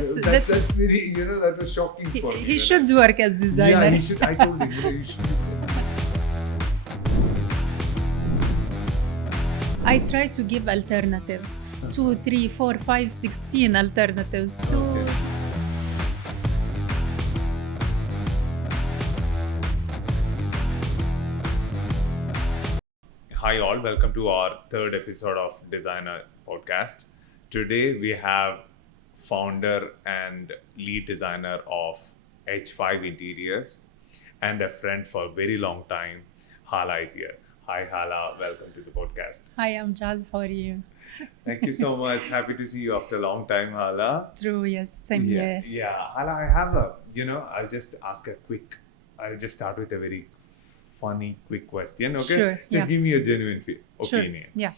that's very, that was shocking for me. He should work as designer. Yeah, he should. I told him, you should. I try to give alternatives. 2, 3, 4, 5, 16 alternatives. Okay. Hi all, welcome to our third episode of Designer Podcast. Today we have founder and lead designer of H5 Interiors and a friend for a very long time, Hala is here. Hi Hala, welcome to the podcast. Hi, Amjath. How are you? Thank you so much. Happy to see you after a long time, Hala. True, yes. Same here. Yeah, Hala, I have I'll just start with a very funny, quick question, okay? Sure, Just give me a genuine Sure. opinion. Yeah.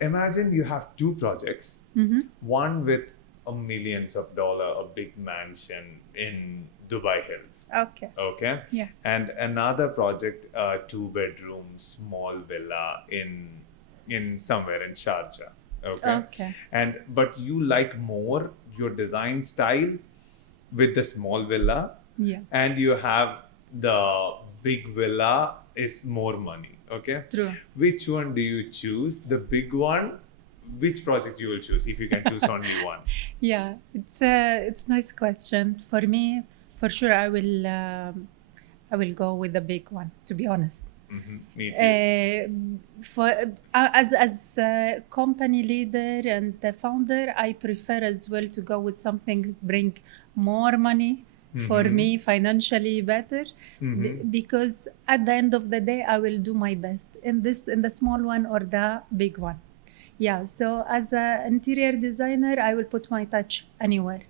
Imagine you have two projects, Mm-hmm. one with millions of dollars, a big mansion in Dubai Hills, okay? Yeah. And another project, 2-bedroom, small villa in somewhere in Sharjah, okay? But you like more your design style with the small villa, Yeah. and you have the big villa is more money, okay? True. Which one do you choose? The big one? Which project you will choose if you can choose only one? Yeah. It's a nice question. For me, for sure, I will go with the big one. To be honest. Mm-hmm. Me too. As a company leader and the founder, I prefer as well to go with something bring more money for me, financially better, because at the end of the day, I will do my best in the small one or the big one. Yeah. So as an interior designer, I will put my touch anywhere.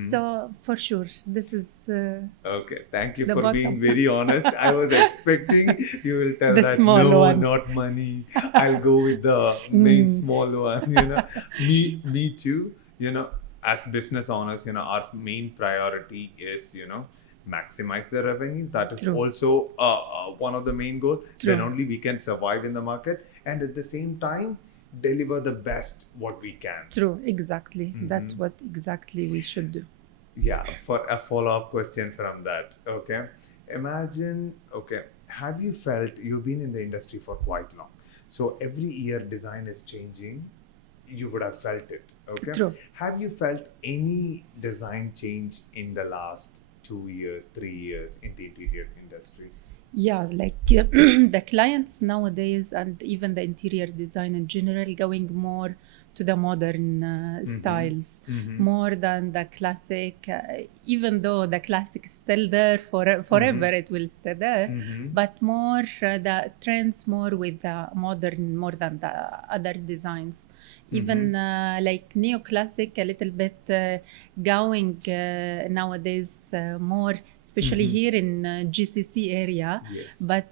So for sure, this is Okay, thank you the for bottom. being very honest. I was expecting you will tell The that small no, one. not money. I'll go with the main small one. Me too. As business owners, our main priority is maximize the revenue. That is True. also one of the main goals. True. Then only we can survive in the market, and at the same time deliver the best what we can. true. Exactly. That's what exactly we should do. Yeah, for a follow-up question from that, okay? Imagine, have you felt, you've been in the industry for quite long, so every year design is changing, you would have felt it, okay? True. Have you felt any design change in the last 2 years, 3 years in the interior industry? Yeah, like the clients nowadays and even the interior design in general going more to the modern styles more than the classic, even though the classic is still there forever, it will stay there, but more the trends more with the modern more than the other designs. Even like neoclassic, a little bit going nowadays more, especially here in GCC area. Yes. But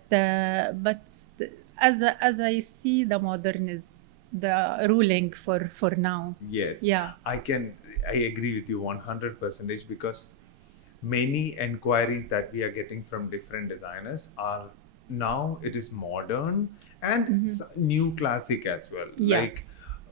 as I see, the modern is the ruling for now. Yes. Yeah. I agree with you 100% because many inquiries that we are getting from different designers are now it is modern and new classic as well. Yeah. Like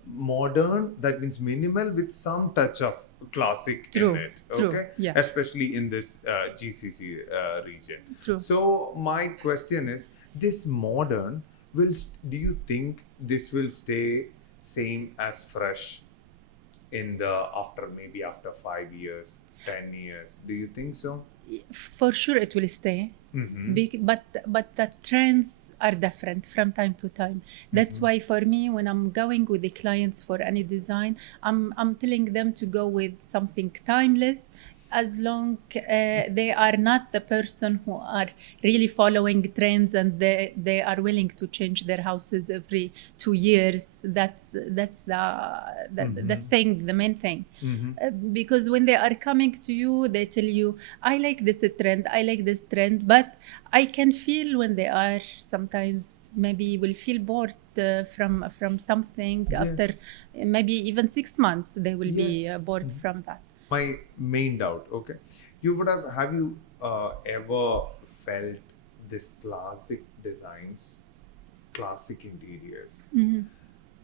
modern, that means minimal with some touch of classic True, in it. true, Okay. yeah. Especially in this GCC region. True. So my question is, this modern do you think this will stay same as fresh in the after 5 years, 10 years? Do you think so? For sure, it will stay. But the trends are different from time to time. That's why for me, when I'm going with the clients for any design, I'm telling them to go with something timeless, as long they are not the person who are really following trends and they are willing to change their houses every 2 years. That's the thing, the main thing. Because when they are coming to you, they tell you, I like this trend, but I can feel when they are sometimes maybe will feel bored from something. Yes. After maybe even 6 months, they will be Yes. bored from that. My main doubt, okay, have you ever felt this classic designs, classic interiors,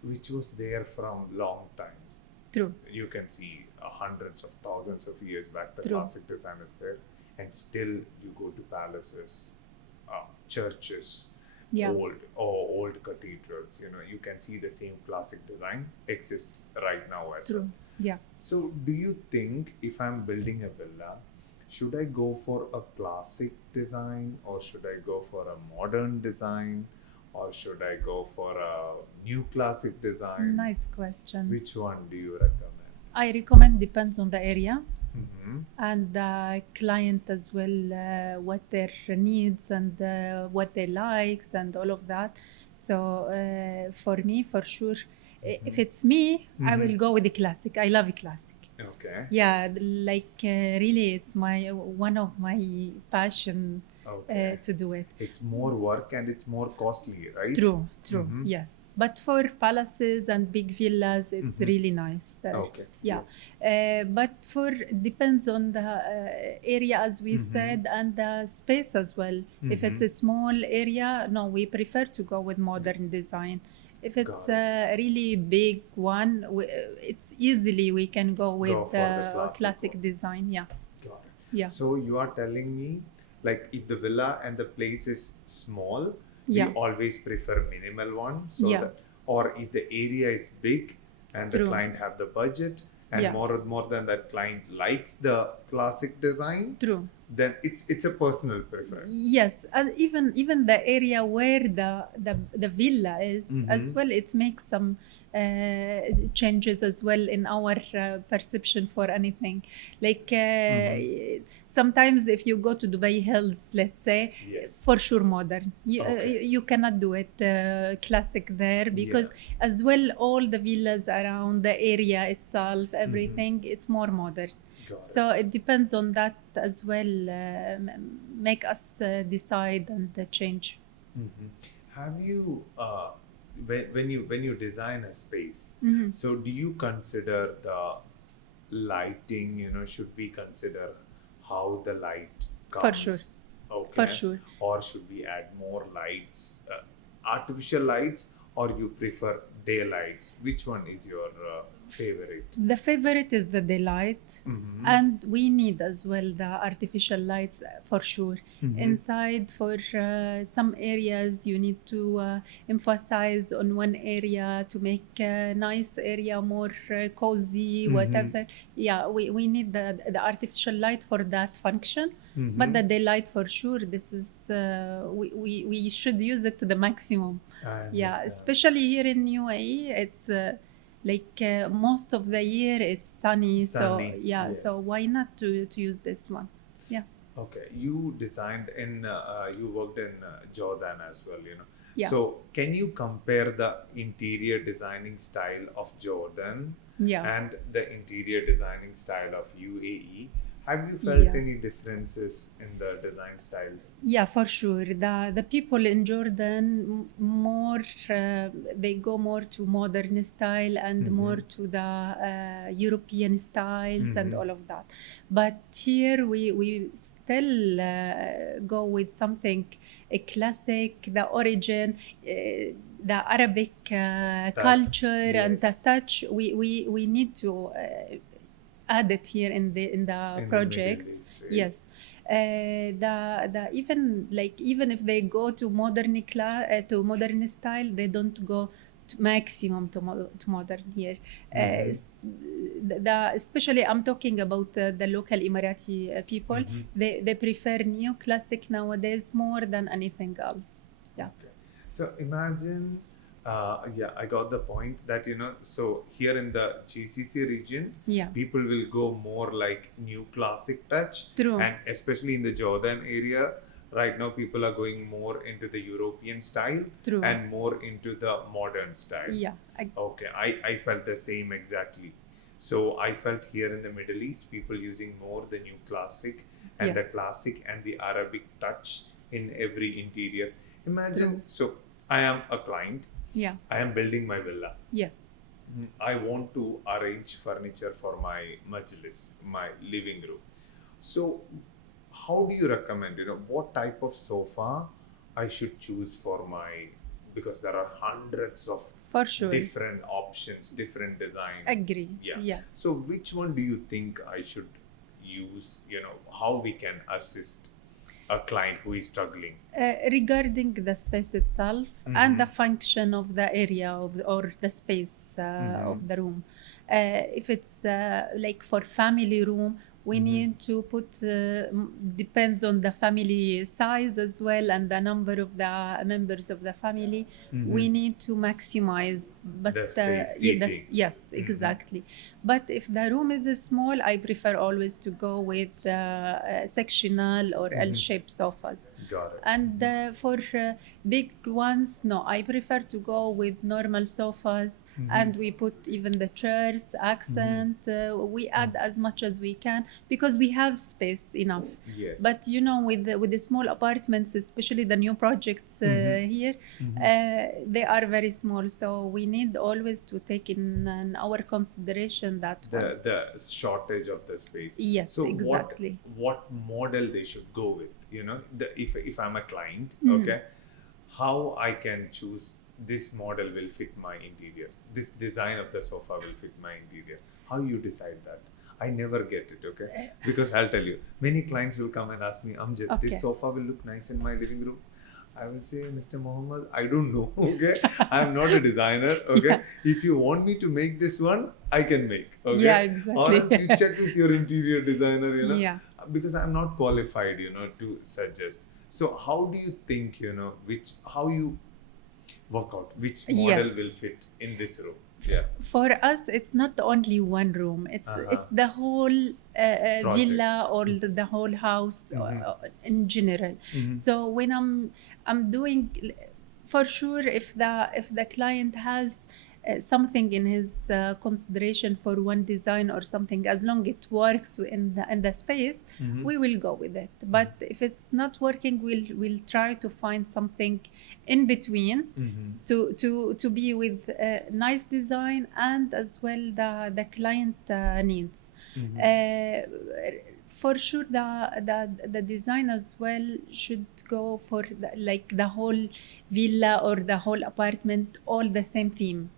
which was there from long times, True. You can see hundreds of thousands of years back, the True. classic design is there, and still you go to palaces, churches, Yeah. old cathedrals. You can see the same classic design exist right now as well. True. Yeah. So, do you think if I'm building a villa, should I go for a classic design or should I go for a modern design or should I go for a new classic design? Nice question. Which one do you recommend? I recommend depends on the area Mm-hmm. and the client as well, what their needs and what they likes and all of that. So for me, for sure, if it's me, I will go with the classic. I love classic. Okay. Yeah, like really, it's one of my passion Okay. to do it. It's more work and it's more costly, right? True, Mhm. yes. But for palaces and big villas, it's really nice there. Okay. Yeah. Yes. But for depends on the area, as we said, and the space as well. If it's a small area, no, we prefer to go with modern design. If it's Got a really big one, it's easily we can go with for the classic classic one. design. Yeah, Got it. yeah, So you are telling me, like, if the villa and the place is small, Yeah. we always prefer minimal one. So Yeah. that, or if the area is big and the True. client have the budget, and Yeah. more than that client likes the classic design, true. then it's a personal preference. Yes, and even the area where the villa is as well, it makes some changes as well in our perception for anything. Like sometimes if you go to Dubai Hills, let's say, Yes. for sure modern. Okay. You cannot do it classic there because as well all the villas around the area itself, everything, it's more modern. Got it. So it depends on that as well. Make us decide and change. Have you when you design a space, so do you consider the lighting? Should we consider how the light comes? For sure. Okay. For sure. Or should we add more lights, artificial lights, or you prefer daylights? Which one is your favorite? The favorite is the daylight, and we need as well the artificial lights for sure. Inside, for some areas, you need to emphasize on one area to make a nice area more cozy, whatever. Yeah, we need the artificial light for that function. But the daylight for sure, this is we should use it to the maximum. Yeah, especially here in UAE, it's like most of the year it's sunny. So Sunny, yeah, yes. so why not to use this one? Yeah. Okay, you designed you worked in Jordan as well, Yeah. So can you compare the interior designing style of Jordan Yeah. and the interior designing style of UAE? Have you felt Yeah. any differences in the design styles? Yeah, for sure. The people in Jordan more they go more to modern style and more to the European styles and all of that. But here we still go with something a classic, the origin, the Arabic culture and the Yes. touch. We need to add it here in the In the projects. Middle East, right? Yes. The even if they go to modern style, they don't go to maximum to modern here. Especially I'm talking about the local Emirati people. They prefer neo classic nowadays more than anything else. Yeah. Okay. So imagine, I got the point that, so here in the GCC region, Yeah. people will go more like new classic touch. True. And especially in the Jordan area, right now people are going more into the European style. True. And more into the modern style. Yeah. Okay, I felt the same exactly. So I felt here in the Middle East, people using more the new classic and the Yes. classic and the Arabic touch in every interior. Imagine, True. so I am a client, Yeah. I am building my villa. Yes. I want to arrange furniture for my majlis, my living room. So how do you recommend, what type of sofa I should choose for because there are hundreds of For sure. different options, different design. Agree. Yeah. Yes. So which one do you think I should use? How we can assist a client who is struggling? Regarding the space itself and the function of the area or the space of the room. If it's like for family room, we need to put, depends on the family size as well and the number of the members of the family. We need to maximize, but The space, seating. yes, exactly. But if the room is small, I prefer always to go with sectional or L-shaped sofas. Got it. And for big ones, no, I prefer to go with normal sofas, and we put even the chairs, accent. We add as much as we can because we have space enough. Yes. But with the small apartments, especially the new projects here, they are very small. So we need always to take in our consideration that the shortage of the space. Yes, so exactly. What model they should go with? If I'm a client, okay, how I can choose this model will fit my interior, this design of the sofa will fit my interior? How you decide that? I never get it, okay? Because I'll tell you, many clients will come and ask me, Amjath, this sofa will look nice in my living room. I will say, Mr. Mohammed, I don't know, okay? I'm not a designer, okay? Yeah. If you want me to make this one, I can make, okay? Yeah, exactly. Or else you check with your interior designer, Yeah. Because I'm not qualified, to suggest. So how do you think, how you work out which model will fit in this room? Yeah. For us, it's not only one room. It's the whole villa or the whole house in general. So when I'm doing, for sure, if the client has something in his consideration for one design or something, as long it works in the space, we will go with it. But if it's not working, we'll try to find something in between to be with nice design and as well the client needs. For sure, the design as well should go for the whole villa or the whole apartment, all the same theme.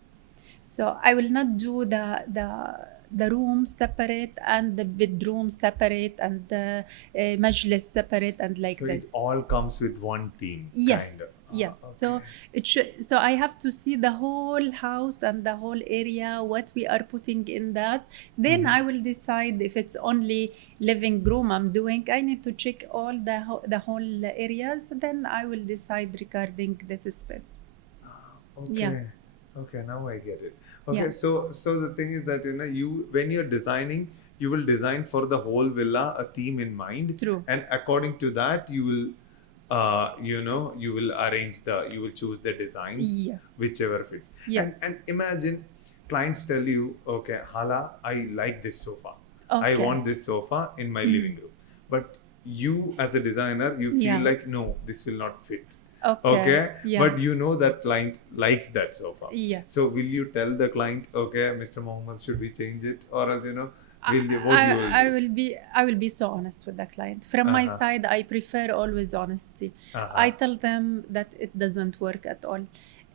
So I will not do the room separate and the bedroom separate and the majlis separate and like so this. it all comes with one theme. Yes. Kind of. Yes. Okay. So it should. So I have to see the whole house and the whole area, what we are putting in that. Then I will decide if it's only living room I'm doing. I need to check all the whole areas. Then I will decide regarding this space. Okay. Yeah. Okay, now I get it. Okay, Yeah. so the thing is that you when you're designing, you will design for the whole villa a theme in mind. True. And according to that, you will you will choose the designs. Yes. Whichever fits. Yes. And imagine clients tell you, okay, Hala, I like this sofa. I Okay. want this sofa in my living room. But you as a designer, you feel like, no, this will not fit. Okay. Yeah. But that client likes that sofa. Yes. So will you tell the client, okay, Mr. Mohammed, should we change it? Or else, I will be so honest with the client. From my side, I prefer always honesty. I tell them that it doesn't work at all.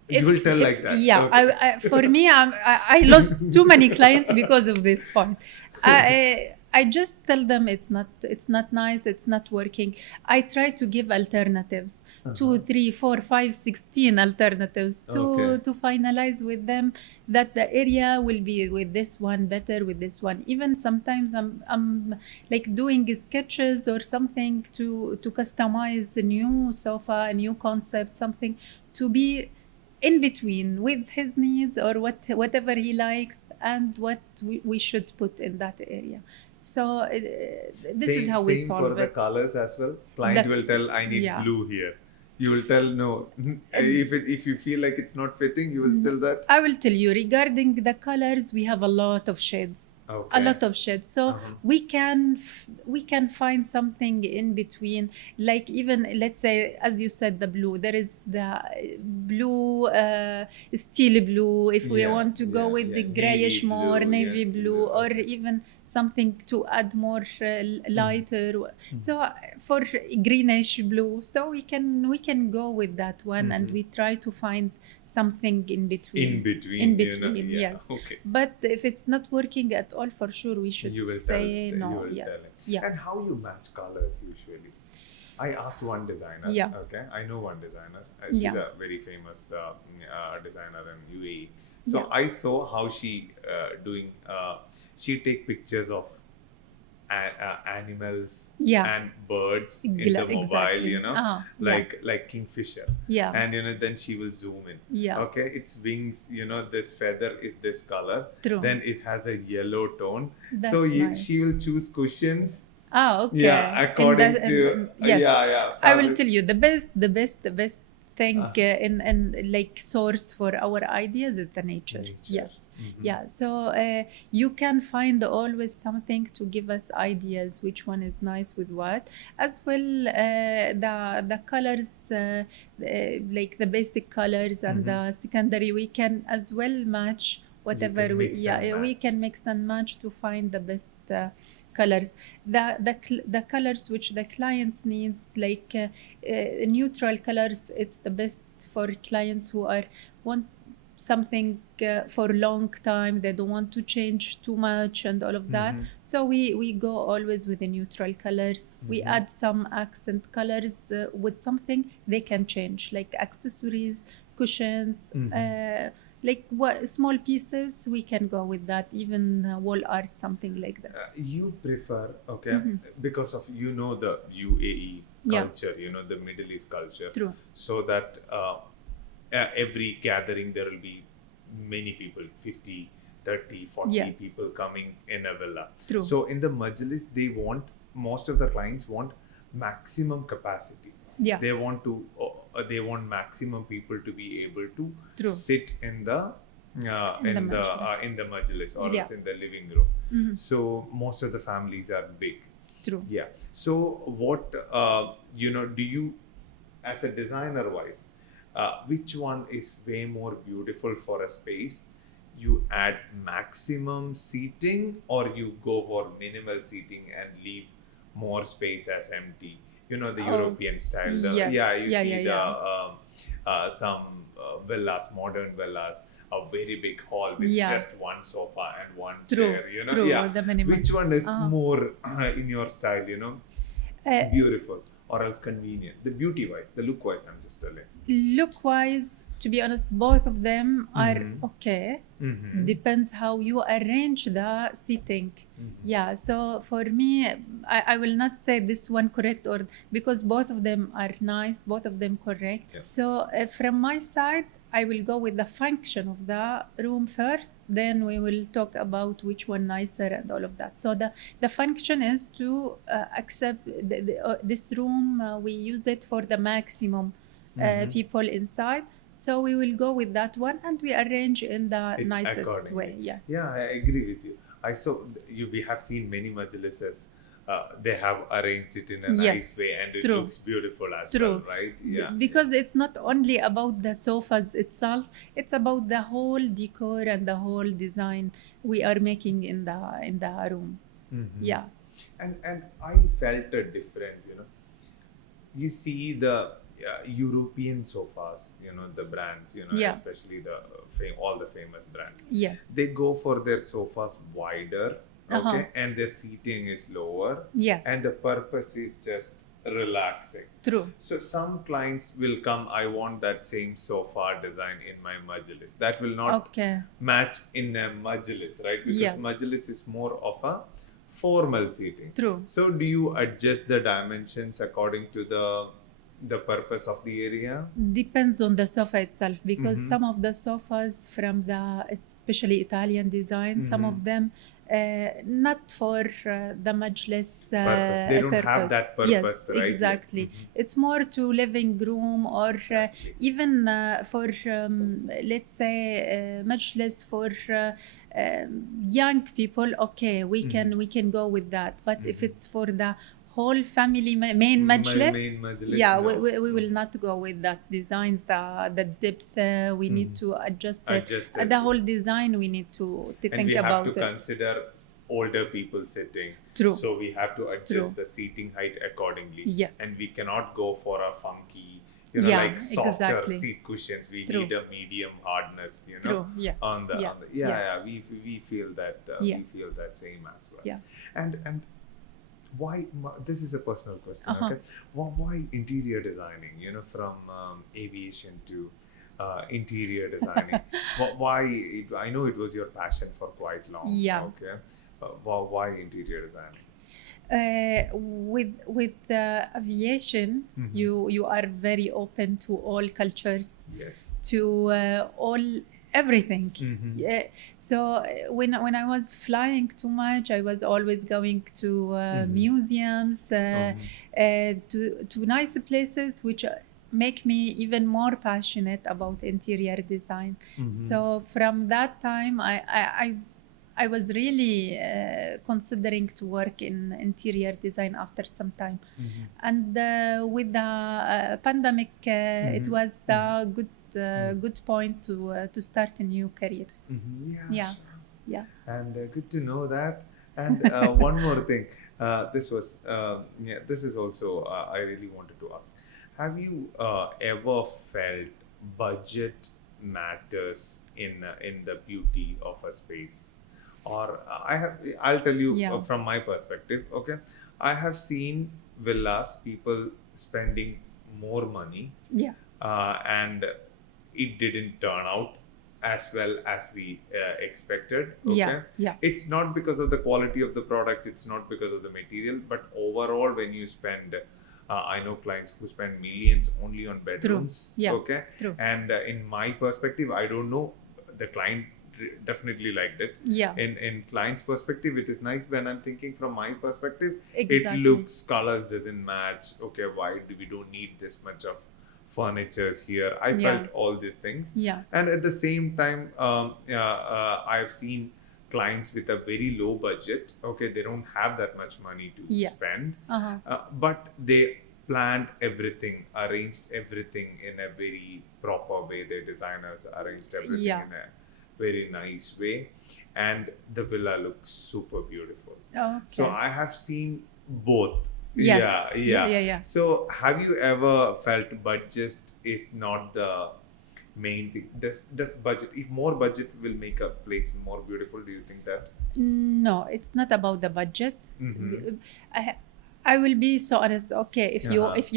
You will tell like that. Yeah. Okay. For me, I lost too many clients because of this point. I just tell them it's not nice, it's not working. I try to give alternatives, 2, 3, 4, 5, 16 alternatives to finalize with them that the area will be with this one better, with this one. Even sometimes I'm like doing sketches or something to customize a new sofa, a new concept, something to be in between with his needs or whatever he likes and what we should put in that area. So this is how we solve it. Same for the colors as well. Client will tell, I need blue here. You will tell no. If you feel like it's not fitting, you will tell that. I will tell you regarding the colors. We have a lot of shades. Okay. A lot of shades. So we can find something in between. Like even let's say, as you said, the blue. There is the blue, steel blue. If we want to go with the grayish more, navy blue, or even something to add more lighter. So for greenish blue, so we can go with that one, and we try to find something in between. In between, In you know, between, yeah, yes. okay. But if it's not working at all, for sure we should You will say tell, no. you will Yes, tell it. yeah. And how you match colors usually? I asked one designer. Yeah. Okay, I know one designer. She's Yeah. a very famous designer in UAE. So Yeah. I saw how she doing. She take pictures of animals Yeah. and birds in the mobile. Exactly. You know, Yeah. like kingfisher. Yeah. And you know, then she will zoom in. Yeah. Okay, its wings. You know, this feather is this color. True. Then it has a yellow tone. That's So nice. she will choose cushions. Okay. Yeah, according to yes. yeah. I will fabric. tell you the best thing in like source for our ideas is the nature. Yes. Yeah. So you can find always something to give us ideas which one is nice with what. As well, the colors, like the basic colors and the secondary, we can as well match whatever can we mix and we match. can mix and match to find the best colors. The colors which the clients needs, like neutral colors, it's the best for clients who are want something for a long time. They don't want to change too much and all of that. So we go always with the neutral colors. We add some accent colors with something they can change, like accessories, cushions, like small pieces. We can go with that, even wall art, something like that. You prefer, okay, because of, you know, the UAE Yeah. culture, you know, the Middle East culture. True. So that every gathering there will be many people, 50, 30, 40 Yes. people coming in a villa. True. So in the majlis, most of the clients want maximum capacity. Yeah. They want maximum people to be able to True. sit in the in the majlis or Yeah. else in the living room. So most of the families are big. True. Yeah. So what you know, do you, as a designer wise, which one is way more beautiful for a space? You add maximum seating, or you go for minimal seating and leave more space as empty? You know, the European style. Yes. You Yeah, see yeah, some villas, modern villas, a very big hall with Yeah. just one sofa and one True. chair. You know, True. yeah. The minimal. Which one is more in your style? You know, beautiful or else convenient? The beauty wise, the look wise, I'm just telling. Look wise, to be honest, both of them are okay. Depends how you arrange the seating. Yeah. So for me, I will not say this one correct, or because both of them are nice, both of them correct. Yeah. So from my side, I will go with the function of the room first, then we will talk about which one nicer and all of that. So the function is to accept this room, we use it for the maximum people inside. So we will go with that one, and we arrange in the nicest accordingly. way. Yeah. Yeah, I agree with you. We have seen many majlises. They have arranged it in a Yes. nice way, and it True. looks beautiful as True. well, right? Yeah. Because it's not only about the sofas itself, it's about the whole decor and the whole design we are making in the room. Yeah. And I felt a difference, you know. You see the European sofas, you know, the brands, you know, Yeah. especially all the famous brands. Yes. They go for their sofas wider, Uh-huh. okay, and their seating is lower, Yes. and the purpose is just relaxing. True. So some clients will come, I want that same sofa design in my majlis. That will not Okay. match in a majlis, right? Because Yes. majlis is more of a formal seating. True. So do you adjust the dimensions according to the purpose of the area? Depends on the sofa itself, because some of the sofas from especially Italian design, some of them not for the majlis Purpose. They don't have purpose. that purpose, Yes, right? exactly. It's more to living room, or even for let's say majlis for young people. Okay, we can go with that. But if it's for the whole family main majlis, Main majlis, yeah, no. we will not go with that designs. The depth we need to adjust it. Adjust it. The whole design we need to And think we have about to it. consider older people sitting. True. So we have to adjust True. the seating height accordingly. Yes. And we cannot go for a funky, Yeah, like softer exactly. seat cushions. We True. need a medium hardness, True. Yes. on the, Yeah. on the Yes. we feel that Yeah. we feel that same as well. Yeah. And why this is a personal question, Uh-huh. okay? Why interior designing, from aviation to interior designing? Why I know it was your passion for quite long. Yeah. Okay. Why interior designing? With aviation, Mhm. you are very open to all cultures, Yes. to all everything. Mhm. Yeah. So when I was flying too much, I was always going to Mhm. museums, Mhm. to nice places which make me even more passionate about interior design. Mhm. So from that time, I was really considering to work in interior design after some time. Mhm. And with the pandemic, it Mhm. was the good point to start a new career. Mhm. Yeah. Yeah. Sure. Yeah. And good to know that. And one more thing, this is also I really wanted to ask. Have you ever felt budget matters in the beauty of a space? Or I'll tell you Yeah. from my perspective. Okay, I have seen villas, people spending more money, Yeah. and it didn't turn out as well as we expected. Okay. Yeah. Yeah. It's not because of the quality of the product, it's not because of the material, but overall when you spend I know clients who spend millions only on bedrooms. Yeah. Okay. True. And in my perspective, I don't know, the client definitely liked it. Yeah. In client's perspective, it is nice. When I'm thinking from my perspective, Exactly. it looks, colors doesn't match. Okay, why do we don't need this much of furnitures here? I Yeah. felt all these things. Yeah. And at the same time, I've seen clients with a very low budget. Okay, they don't have that much money to Yes. spend, Uh-huh. but they planned everything, arranged everything in a very proper way. Their designers arranged everything Yeah. in a very nice way, and the villa looks super beautiful. Okay. So I have seen both. Yes. Yeah. Yeah. So have you ever felt budget is not the main thing? Does budget, if more budget will make a place more beautiful, do you think that? No, it's not about the budget. Mhm. I will be so honest. Okay, if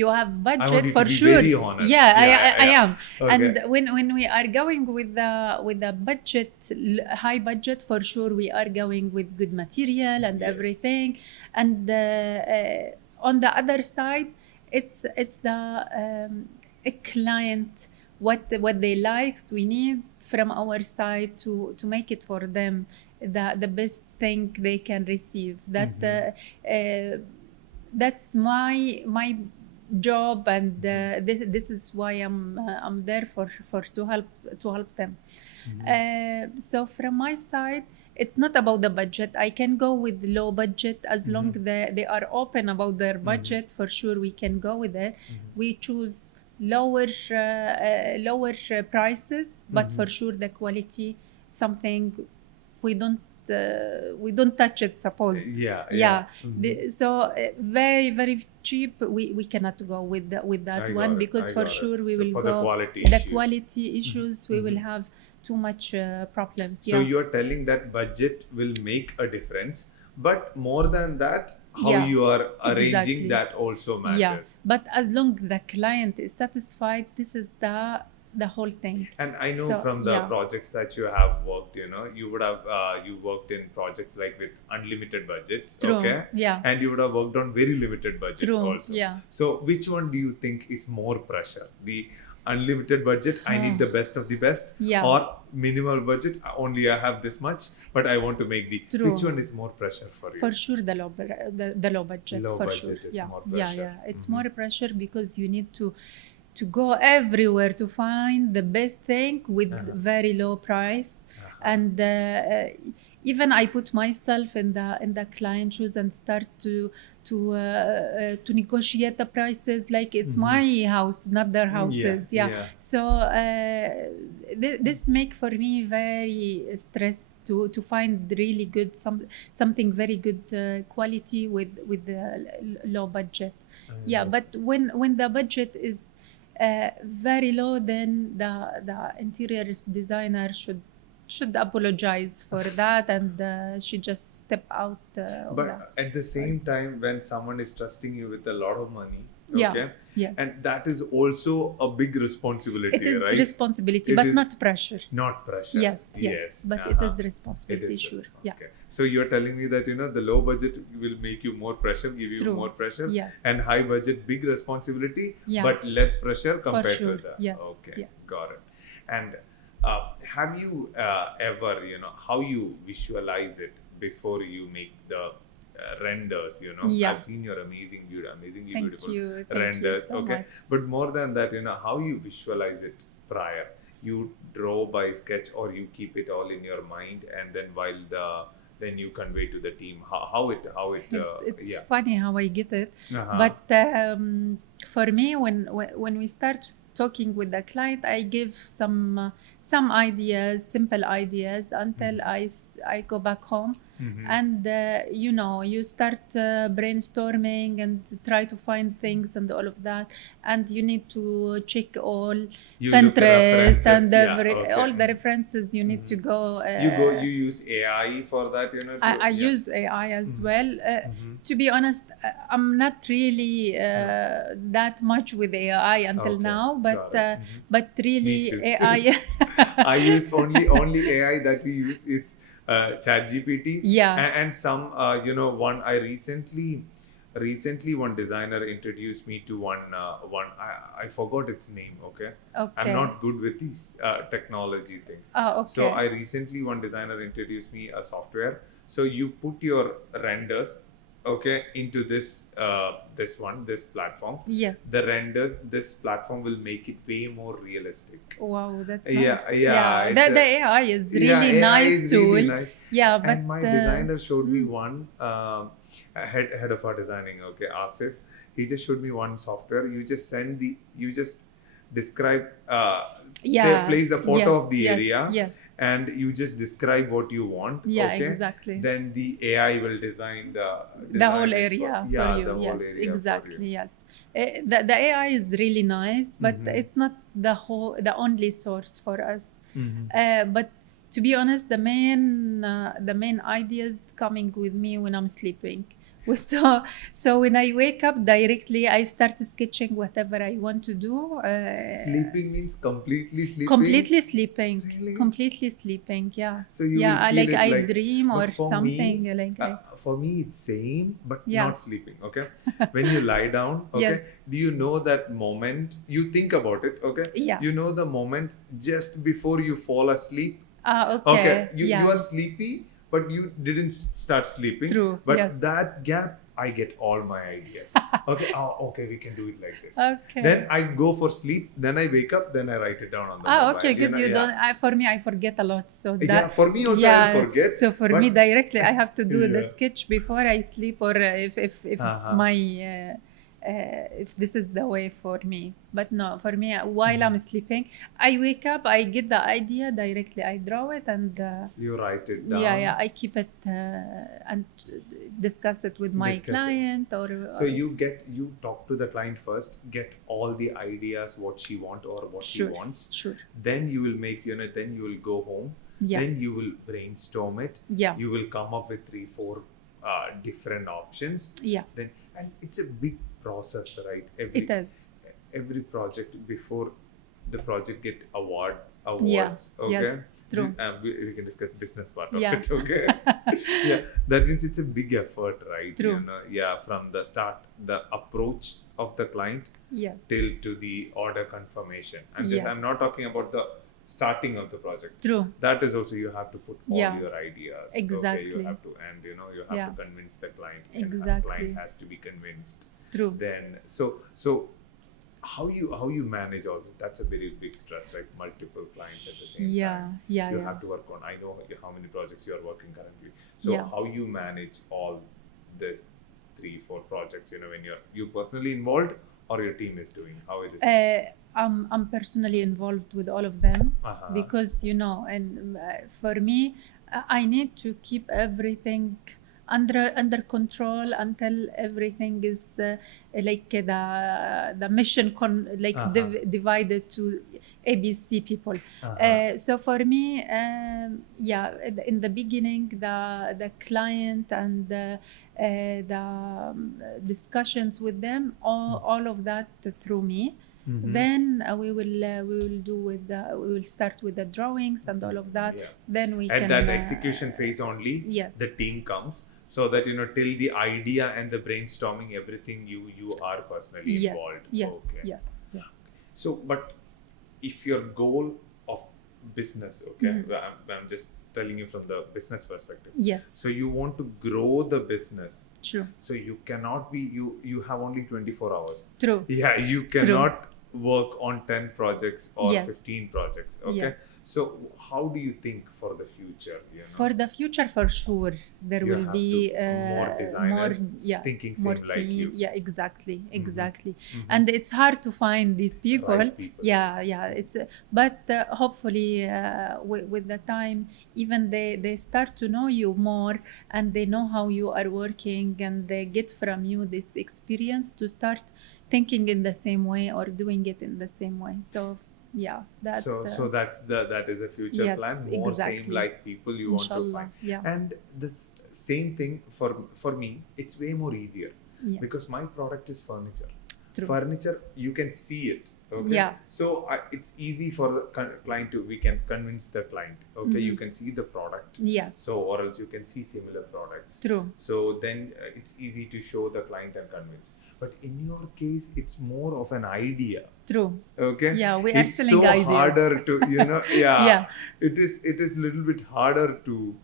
you have I want budget, you for to be sure. very honest. Yeah, I am. Okay. And when we are going with the budget, high budget, for sure we are going with good material and Yes. everything. And on the other side, it's the a client, what they likes. We need from our side to make it for them the best thing they can receive. That that's my job, and this is why I'm there for to help them. So from my side, it's not about the budget. I can go with low budget as long they are open about their budget. For sure, we can go with it. We choose lower prices, but for sure the quality, something we don't touch it, suppose. Yeah. So very cheap, we cannot go with that I one, got it. because I for got it. sure we will For go the quality the issues. quality issues. We will have too much problems. So you're telling that budget will make a difference, but more than that, how Yeah, you are arranging exactly. that also matters. Yeah, but as long the client is satisfied, this is the whole thing. And I know So, from the yeah. projects that you have worked, you would have you worked in projects like with unlimited budgets. True. Okay. Yeah. And you would have worked on very limited budget True. also. Yeah. So which one do you think is more pressure? The unlimited budget, I need the best of the best, Yeah. or minimal budget, only I have this much, but I want to make the. True. Which one is more pressure for you? For sure, the low budget. Low for budget sure. is Yeah. more Yeah. pressure. Yeah. It's more pressure because you need to go everywhere to find the best thing with very low price. And even I put myself in the client shoes and start to negotiate the prices like it's my house, not their houses. Yeah. Yeah. So this make for me very stress to find really good something very good quality with the low budget. Yeah, Yes. but when the budget is very low, then the interior designer should apologize for that, and she just step out of But that. at the same time, when someone is trusting you with a lot of money, Yeah. okay, Yes. and that is also a big responsibility, It is right? responsibility, It but is not pressure. not pressure. Yes, but it is the responsibility, It is sure. resp- Yeah. Okay. So you're telling me that the low budget will make you more pressure, give you True. more pressure, Yes. and high budget big responsibility, Yeah. but less pressure compared sure. to the. Yes. Okay. Yeah. Got it. And have you ever, how you visualize it before you make the renders? Yeah. I've seen your amazingly Thank beautiful you. Thank renders. you so Okay. much. But more than that, how you visualize it prior? You draw by sketch, or you keep it all in your mind, and then then you convey to the team how it It's yeah. funny how I get it, Uh-huh. but for me, when we start talking with the client, I give some ideas, simple ideas, until I go back home. Mhm. And you start brainstorming and try to find things and all of that, and you need to check all You look at Pinterest references, and yeah, okay. all the references. You need to go. You use AI for that, I use AI as well. To be honest, I'm not really that much with AI until Okay, now, but got it. but really Me too. AI. I use only AI that we use is ChatGPT. Yeah. And some one I recently one designer introduced me to one I forgot its name. Okay. Okay. I'm not good with these technology things. Okay. So I recently one designer introduced me a software. So you put your renders, okay, into this platform. Yes. The renders, this platform will make it way more realistic. Wow, that's Yeah, nice. yeah, it's The AI is really AI nice is tool. really nice. Yeah, but And my designer showed me one head of our designing, okay, Asif. He just showed me one software. You just describe place the photo of the area, Yes. and you just describe what you want. Yeah, okay? exactly. Then the AI will design The whole area yeah, for you. the whole Yes, area exactly. for you. Yes. The AI is really nice, but it's not the only source for us. But to be honest, the main ideas coming with me when I'm sleeping. So when I wake up directly, I start sketching whatever I want to do. Sleeping means completely sleeping. Completely sleeping. Really? Completely sleeping. Yeah. So you will feel like it I like, dream but or for something me, like. For me, it's same, but Yeah. not sleeping. Okay, when you lie down, okay, Yes. do you know that moment? You think about it, okay? Yeah. You know the moment just before you fall asleep. Okay. You Yeah. are sleepy, but you didn't start sleeping. True, But yes. that gap, I get all my ideas. Okay. Okay, we can do it like this. Okay. Then I go for sleep. Then I wake up. Then I write it down on the mobile. Okay, good. You yeah. don't. For me, I forget a lot. So that. Yeah, for me also I forget. So for me, directly, I have to do the Yeah. sketch before I sleep, or if it's my if this is the way for me. But no, for me, while I'm sleeping, I wake up, I get the idea directly, I draw it, and you write it down. Yeah, I keep it and discuss it with my client. So you talk to the client first, get all the ideas, what she wants or what she wants. Sure. Then you will make, then you will go home. Yeah. Then you will brainstorm it. Yeah. You will come up with 3-4 different options. Yeah. Then, and it's a big process, right? It is. Every project, before the project get awards. Yeah. Okay. Yes. True. We can discuss business part of Yeah. it. Okay. Yeah, that means it's a big effort, right? True. Yeah, from the start, the approach of the client, Yes. till to the order confirmation. Yes. I'm not talking about the starting of the project. True. That is also, you have to put all Yeah. your ideas. Exactly. Okay, you have to, and you have Yeah. to convince the client. And Exactly. the client has to be convinced. True. Then so how you manage all this? That's a very big stress, right? Multiple clients at the same time. Yeah. You have to work on. I know how many projects you are working currently. So Yeah. how you manage all this 3-4 projects? When you personally involved, or your team is doing? How it is? I'm personally involved with all of them, Uh-huh. because and for me, I need to keep everything under control until everything is like the mission divided to ABC people. So for me, in the beginning, the client and the discussions with them, all of that through me. Then we will start with the drawings and all of that. Yeah. Then we At can that execution phase only, yes. the team comes, so that till the idea and the brainstorming, everything you are personally involved. Yes. Okay. Yes. So, but if your goal of business, okay, I'm just telling you from the business perspective. Yes. So you want to grow the business. True. So you cannot be you have only 24 hours. True. Yeah, you cannot work on 10 projects or 15 projects. Okay. Yes. So how do you think for the future? For the future, for sure, there will be more designers thinking more same like team. you. Yeah, exactly. And it's hard to find these people. Right people. Yeah. It's but hopefully with the time, even they start to know you more, and they know how you are working, and they get from you this experience to start thinking in the same way or doing it in the same way. So yeah, that so that is a future plan. More same like people you Inshallah, want to find. Yeah. And the same thing for me, it's way more easier because my product is furniture. True. Furniture, you can see it. Okay. Yeah. So it's easy for the client we can convince the client. Okay. You can see the product. Yes. So or else you can see similar products. True. So then it's easy to show the client and convince. But in your case, it's more of an idea. True. Okay. Yeah, we are it's selling so ideas. harder to Yeah. It is a little bit harder to.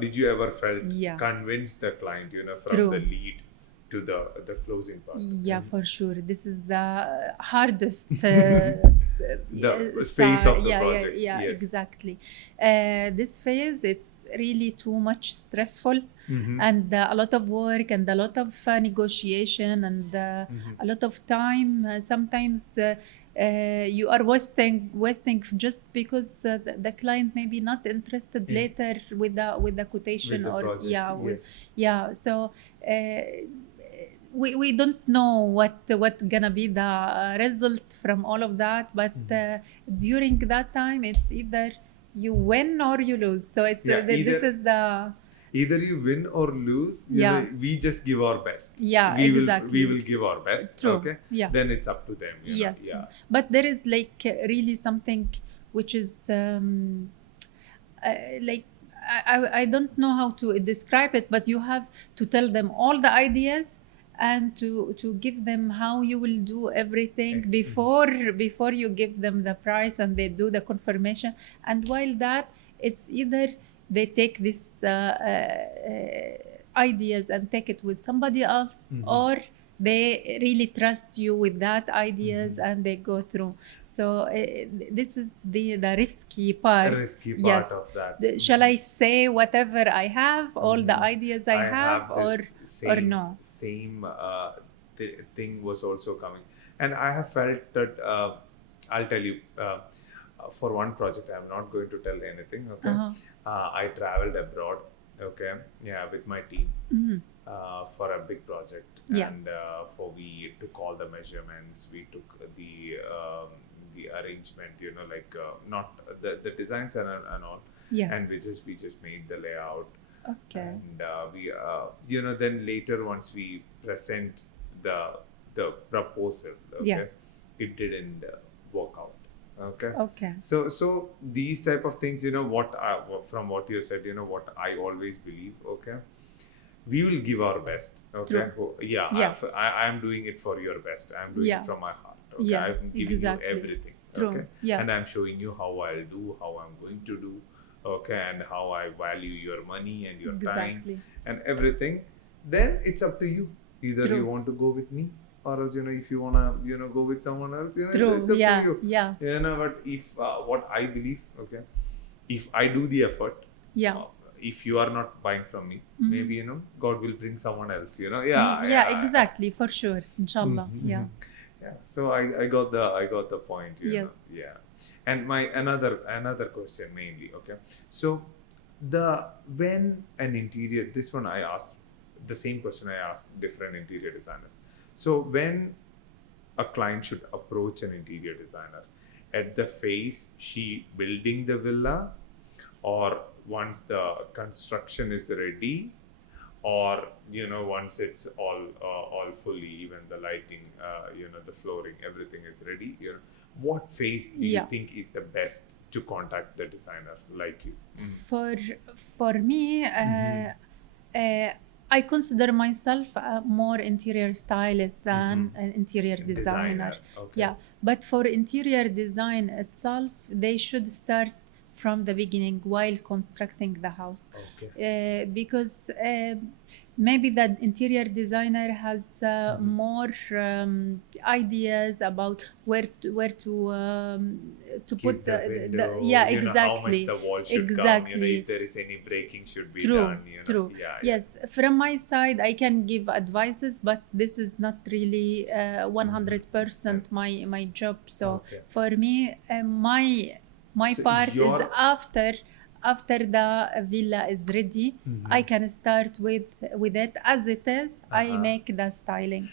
Did you ever felt convince the client? From the lead to the closing part. Yeah, for sure. This is the hardest the phase of the project. Yeah, yes. Exactly. This phase, it's really too much stressful, and a lot of work and a lot of negotiation and a lot of time. Sometimes you are wasting just because the client may be not interested later with the quotation with the or project, So. We don't know what gonna be the result from all of that, but during that time, it's either you win or you lose. So it's this is the either you win or lose. We just give our best. Yeah, we will give our best. True. Okay. Yeah. Then it's up to them. Yes. Yeah. But there is really something which is I don't know how to describe it, but you have to tell them all the ideas and to give them how you will do everything before you give them the price and they do the confirmation. And while that, it's either they take this ideas and take it with somebody else, or they really trust you with that ideas and they go through. So this is the risky part. The risky part of that. Shall I say whatever I have, all the ideas I have or no? Same thing was also coming. And I have felt that, I'll tell you, for one project, I'm not going to tell anything, okay? I traveled abroad, okay, with my team. For a big project, and we took all the measurements, we took the arrangement, not the designs and all, and we just made the layout, and we then later once we present the proposal, it didn't work out. Okay. So these type of things, from what you said, what I always believe, okay, we will give our best. Okay. True. Yes. I am doing it for your best. I'm doing it from my heart. Okay. I'm giving you everything. True. Okay. Yeah. And I'm showing you how I'll do, how I'm going to do. Okay. And how I value your money and your time and everything. Then it's up to you. Either you want to go with me, or else, if you wanna, go with someone else, it's up to you. Yeah. But if what I believe, okay, if I do the effort, if you are not buying from me, maybe God will bring someone else. Exactly, for sure, inshallah. Yeah. So I got the point. Yes. Yeah. And my another question mainly. Okay. So when an interior, this one I asked the same question I asked different interior designers. So when a client should approach an interior designer, at the phase she building the villa, or once the construction is ready, or once it's all fully, even the lighting, the flooring, everything is ready, what phase do you think is the best to contact the designer like you? For me, I consider myself a more interior stylist than an interior designer. Okay. Yeah, but for interior design itself, they should start from the beginning while constructing the house. Okay. Because maybe the interior designer has more ideas about where to put the window, exactly, how much the wall should exactly. come, if there is any breaking should be True, done. true. Yeah, yes, from my side I can give advices, but this is not really 100% my job. So for me, my So part is after the villa is ready, I can start with it as it is. I make the styling.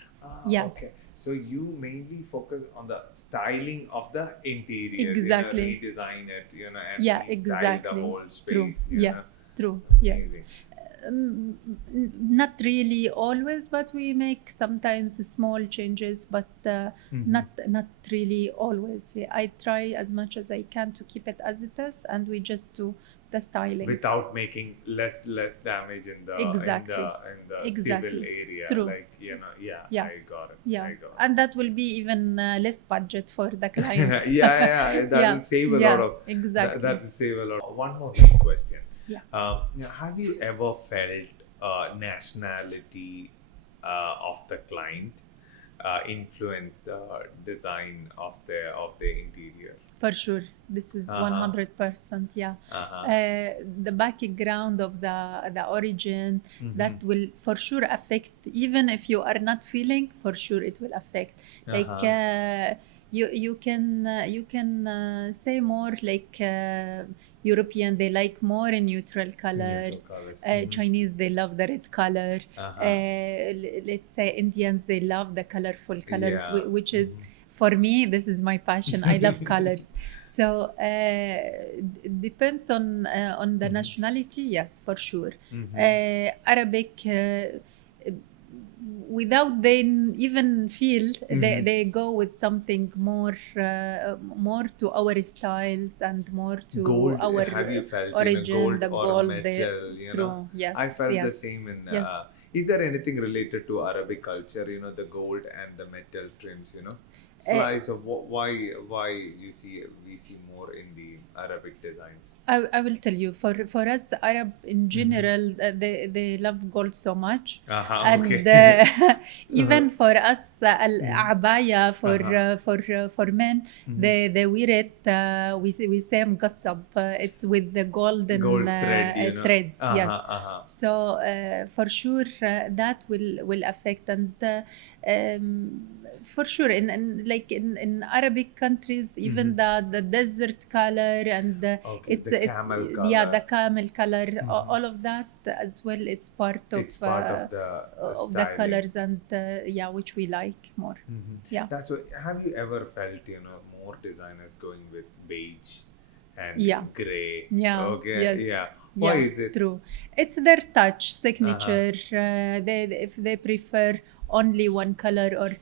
Yes. Okay. So you mainly focus on the styling of the interior. Exactly. Redesign it, and exactly. style the whole space. True. Yes. True. Amazing. Yes. Not really always, but we make sometimes small changes, but not really always. I try as much as I can to keep it as it is, and we just do the styling without making less damage in the civil area. True. Like I got it. Yeah, I got it. and that will be even less budget for the clients. That will save a lot of exactly. That will save a lot. One more question. Have you ever felt nationality of the client influence the design of the interior? For sure, this is 100%. Yeah, the background of the origin, that will for sure affect. Even if you are not feeling, for sure it will affect. Like you can say more like. European, they like more neutral colors. Chinese, they love the red color. Let's say Indians, they love the colorful colors, which is, for me, this is my passion. I love colors. So depends on the nationality. Yes, for sure. Arabic. Without they even feel, they go with something more to our styles and more to gold, our have you felt, origin, gold the or gold. metal, True. Yes. I felt the same in. Is there anything related to Arabic culture? The gold and the metal trims. Slice of why we see more in the Arabic designs. I will tell you, for us Arab in general, they love gold so much, and even for us al-abaya for men, they wear it. We say مقصب. It's with the golden gold thread, threads. Yes. So for sure that will affect, and for sure in Arabic countries, even the desert color and it's camel color. the camel color, all of that as well. It's part of the colors, and which we like more. That's what. Have you ever felt more designers going with beige and gray? Why is it? True. It's their touch, signature. If they prefer only one color, or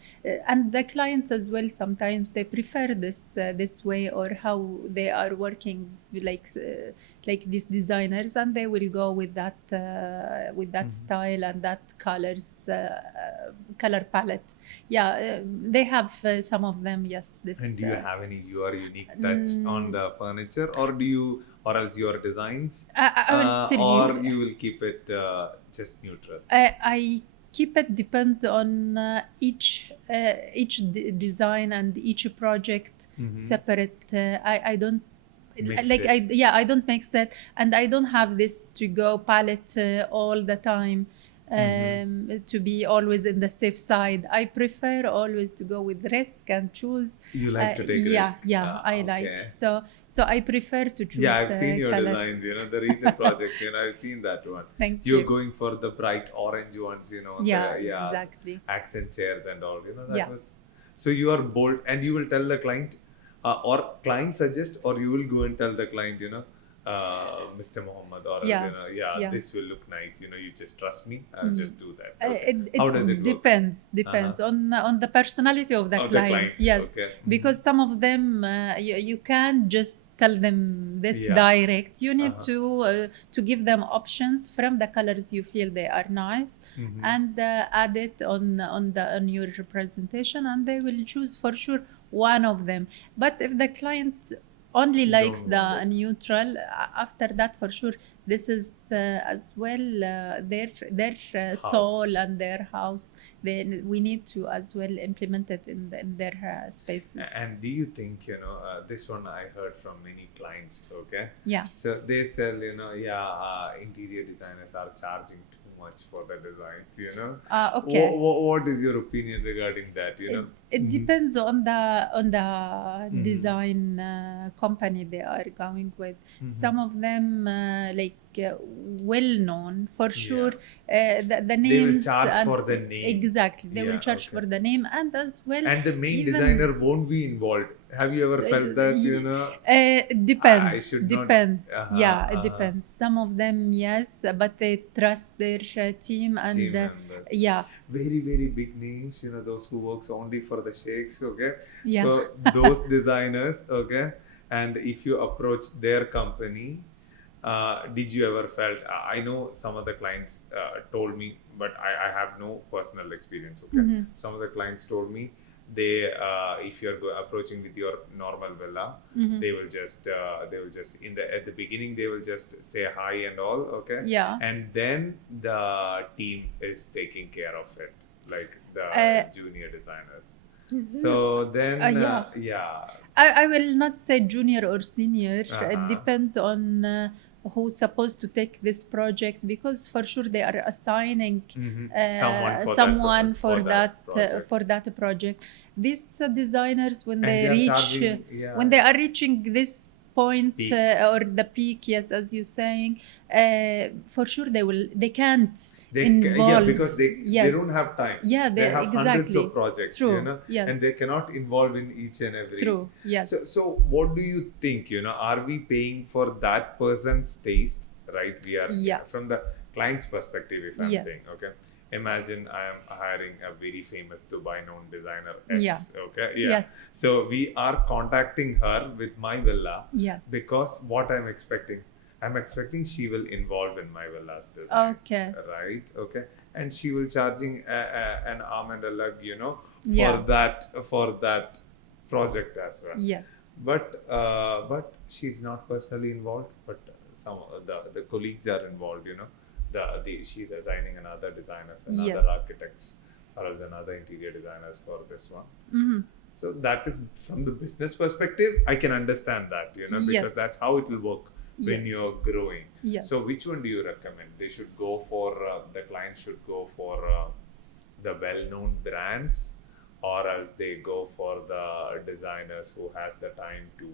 and the clients as well, sometimes they prefer this way, or how they are working like these designers, and they will go with that style and that color palette. They have some of them. Yes. And do you have any your unique touch on the furniture, or else your designs? I will tell you. Or you will keep it just neutral? I keep it, depends on each design and each project separate. I don't I don't mix it, and I don't have this to go palette all the time. to be always in the safe side. I prefer always to go with risk and choose. You like to take Yeah, risk. yeah, I like. So I prefer to choose. Yeah, I've seen your color. designs, the recent projects, I've seen that one. Thank You're you. going for the bright orange ones, Yeah, the, exactly. accent chairs and all, that Yeah. was. So you are bold, and you will tell the client, or client suggest, or you will go and tell the client, Mr. Muhammad, or Yeah. else, this will look nice. You just trust me. I'll just do that. Okay. How does it work? Depends on the personality of the client. Yes, okay. Because some of them you can't just tell them this direct. You need to give them options from the colors you feel they are nice, and add it on your presentation, and they will choose for sure one of them. But if the client only likes the neutral, after that for sure this is as well their soul and their house. Then we need to as well implement it in their spaces. And do you think this one I heard from many clients? Okay. Yeah. So they sell interior designers are charging too much for the designs. Okay. What is your opinion regarding that? It depends on the design company they are going with. Some of them well known for sure. The names. They will charge for the name. Exactly, they will charge for the name, and as well. And the main designer won't be involved. Have you ever felt that? It depends. Depends. Not, it depends. Some of them, yes, but they trust their team and members. Very, very big names. Those who works only for the sheikhs. Okay. Yeah. So those designers. Okay. And if you approach their company, did you ever felt? I know some of the clients told me, but I have no personal experience. Okay. Some of the clients told me, they if you're approaching with your normal villa, they will just at the beginning they will just say hi and all, okay, and then the team is taking care of it, like the junior designers. So then I will not say junior or senior. It depends on who's supposed to take this project, because for sure they are assigning someone for that project. These designers, when they are reaching this point or the peak, yes, as you're saying, for sure they can't involve. Because they don't have time. They have hundreds of projects. True. And they cannot involve in each and every. True. Yes. So what do you think? Are we paying for that person's taste? Right. We are from the client's perspective. If I'm saying, okay, imagine I am hiring a very famous Dubai known designer X. Okay. Yes. So we are contacting her with my villa. Yes. Because what I'm expecting she will involve in my villa's design. Okay. Right. Okay. And she will charging an arm and a leg, for that project as well. Yes. But she's not personally involved. But some the colleagues are involved. She's assigning another designers and other architects, or else another interior designers for this one. So that is from the business perspective. I can understand that, because that's how it will work when you're growing. So which one do you recommend? They should go for the client should go for the well-known brands, or else they go for the designers who has the time to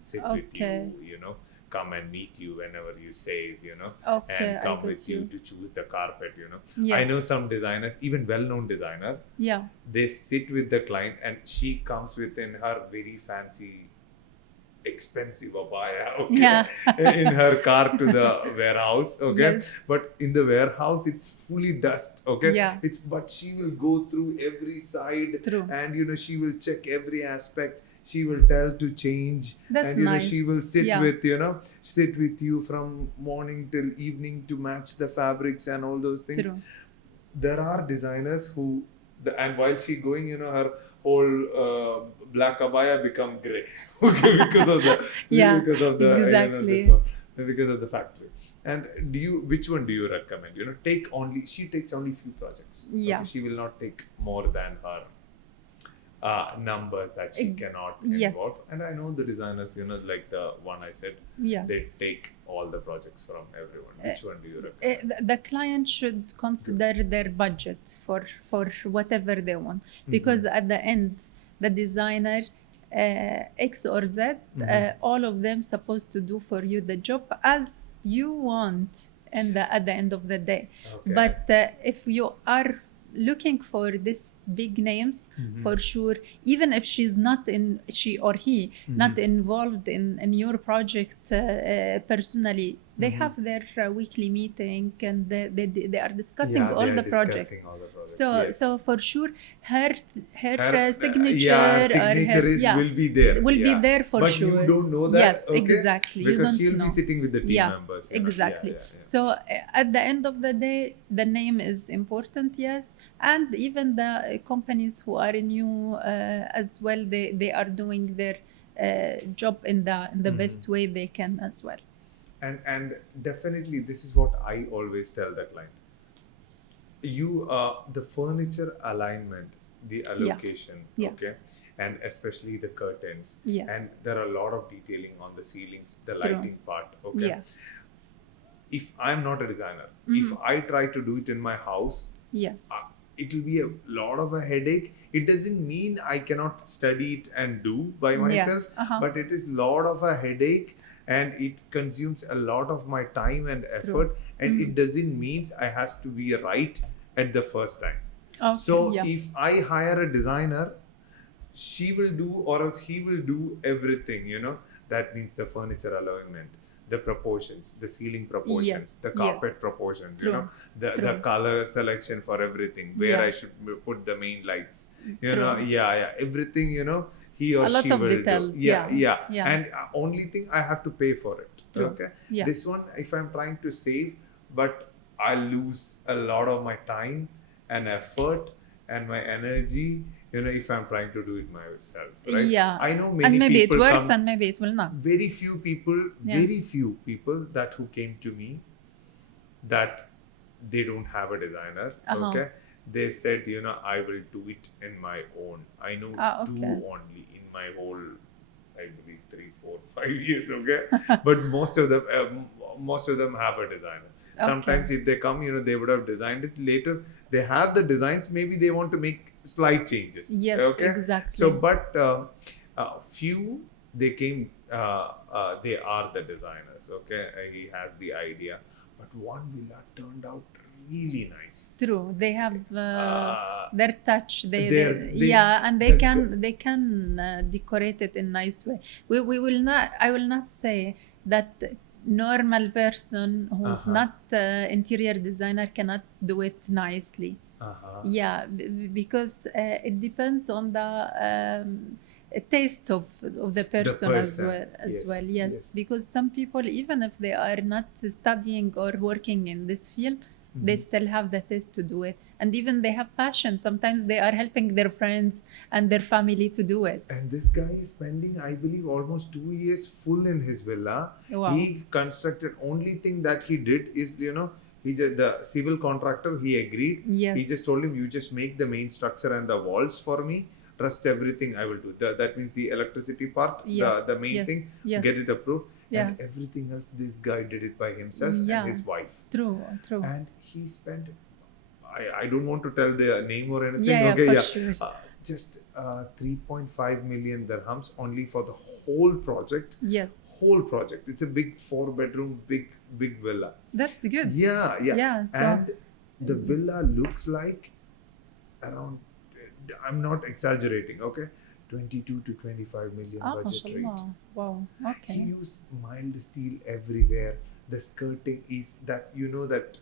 sit with you, come and meet you whenever you says, and come with you to choose the carpet, I know some designers, even well-known designer, they sit with the client and she comes within her very fancy expensive abaya, in her car to the warehouse, but in the warehouse it's fully dust, but she will go through every side. True. And she will check every aspect. She will tell to change. That's and nice. She will sit with you from morning till evening to match the fabrics and all those things. True. There are designers who and while she going, her whole black abaya become grey because of the exactly. Because of the factory. And which one do you recommend? She takes only few projects. She will not take more than her numbers that she cannot yes. involve. And I know the designers, like the one I said, Yes. they take all the projects from everyone. Which one do you recommend? The client should consider their budget for whatever they want, because at the end, the designer, X or Z, all of them supposed to do for you the job as you want, and at the end of the day. Okay. But if you are looking for these big names, for sure, even if she or he not involved in your project personally, they have their weekly meeting, and they are discussing all the projects. So for sure, her signature will be there. Will be there for but sure. But you don't know that. Yes, okay? Exactly. Because you she'll don't be sitting with the team members. Exactly. So at the end of the day, the name is important, yes, and even the companies who are new as well, they are doing their job in the best way they can as well. And definitely, this is what I always tell the client. The furniture alignment, the allocation, okay, and especially the curtains, and there are a lot of detailing on the ceilings, the lighting part, okay. If I'm not a designer, if I try to do it in my house, it will be a lot of a headache. It doesn't mean I cannot study it and do by myself, but it is a lot of a headache. And it consumes a lot of my time and effort. And it doesn't mean I has to be right at the first time. Okay, so if I hire a designer, she will do, or else he will do everything, that means the furniture alignment, the proportions, the ceiling proportions, the carpet proportions, the color selection for everything, where I should put the main lights, everything, he or she will details. do. And only thing I have to pay for it. Okay. This one, if I'm trying to save, but I lose a lot of my time and effort and my energy, if I'm trying to do it myself. Right? Yeah. I know many and maybe people it works and maybe it will not. Very few people that who came to me that they don't have a designer. Okay. They said, I will do it in my own. I know two only in my whole, I believe 3, 4, 5 years. Okay, but most of them have a designer. Sometimes if they come, they would have designed it later. They have the designs. Maybe they want to make slight changes. Yes, okay? Exactly. So, but few they came. They are the designers. Okay, he has the idea, but one villa turned out really nice. True, they have their touch. And they can decorate it in nice way. We will not. I will not say that normal person who's not interior designer cannot do it nicely. Because it depends on the taste of the person as well. Yes, because some people, even if they are not studying or working in this field, they still have the taste to do it, and even they have passion. Sometimes they are helping their friends and their family to do it. And this guy is spending, I believe, almost 2 years full in his villa. Wow. He constructed, only thing that he did is, he just, the civil contractor, he agreed. Yes. He just told him, you just make the main structure and the walls for me. Rest everything I will do. That means the electricity part, the main thing, get it approved. And everything else, this guy did it by himself and his wife. True. And he spent, I don't want to tell the name or anything. Sure. Just 3.5 million dirhams only for the whole project. Yes. Whole project. It's a big 4-bedroom, big villa. That's good. Yeah. So and the villa looks like around, I'm not exaggerating, okay, 22 to 25 million budget rate. Wow. Okay. He used mild steel everywhere. The skirting is that, that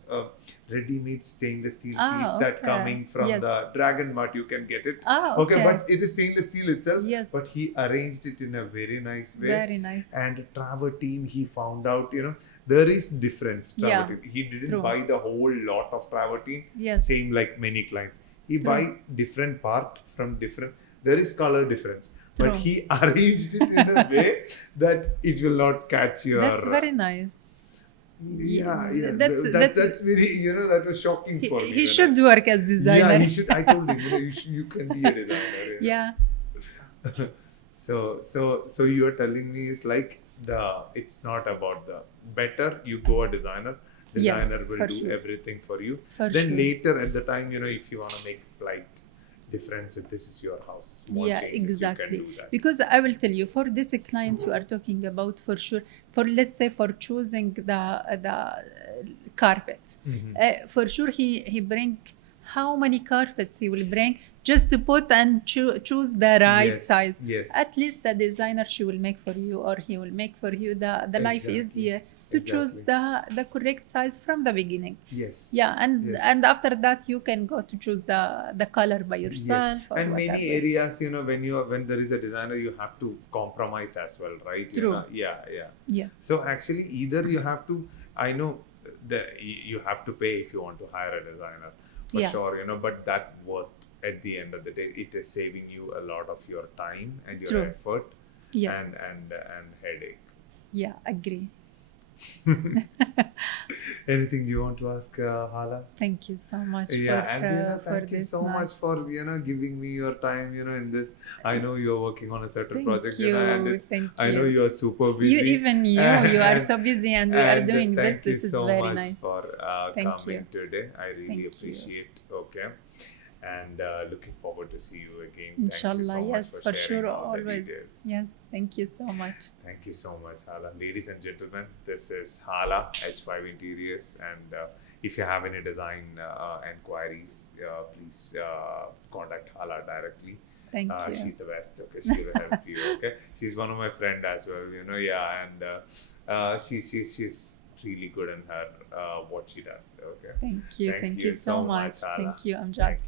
ready-made stainless steel piece that coming from the Dragon Mart, you can get it. Okay, but it is stainless steel itself. Yes. But he arranged it in a very nice way. Very nice. And travertine, he found out, there is difference. Travertine. He didn't buy the whole lot of travertine. Yes. Same like many clients. He buy different part from different. There is color difference. But he arranged it in a way that it will not catch your... That's very nice. Yeah. That's very, that was shocking for me. He should work as designer. Yeah, he should. I told him, you can be a designer. Yeah. So you're telling me it's like it's not about the better you go a designer. Designer Yes, will for do sure. everything for you. For Then sure. later at the time, if you want to make slight difference, if this is your house, small Yeah, changes, exactly. you can do that. Because I will tell you, for this client you are talking about, for sure, for let's say for choosing the carpet, for sure he bring how many carpets he will bring just to put and choose the right Yes, size. yes. At least the designer she will make for you, or he will make for you the life Exactly. easier to choose the correct size from the beginning. Yes. Yeah, and Yes. and after that you can go to choose the color by Yes, yourself or and whatever. many areas, when there is a designer, you have to compromise as well, right? True. Yeah. Yes. So actually, either you have to, I know that you have to pay if you want to hire a designer, for Yeah. sure, but that worth at the end of the day, it is saving you a lot of your time and your True. effort Yes. and headache. Yeah, agree. Anything you want to ask, Hala? Thank you so much Yeah, for and for thank you this so night. much for giving me your time in this. I know you're working on a certain Thank project, you. and Thank I know you. you are super busy. You are And- so busy, and we are and doing this. thank you This is so very much nice. for Thank coming you. today. I really Thank you. appreciate. Okay, and looking forward to see you again. Inshallah, Thank you so yes, much for sharing sure, all the always. details. Yes, thank you so much. Thank you so much, Hala. Ladies and gentlemen, this is Hala, H5 Interiors. And if you have any design enquiries, please contact Hala directly. Thank you. She's the best. Okay, she will help you. Okay, she's one of my friend as well. Yeah, and she's really good in her what she does. Okay. Thank you. Thank you so much. Hala. Thank you, Amjath. Thank you.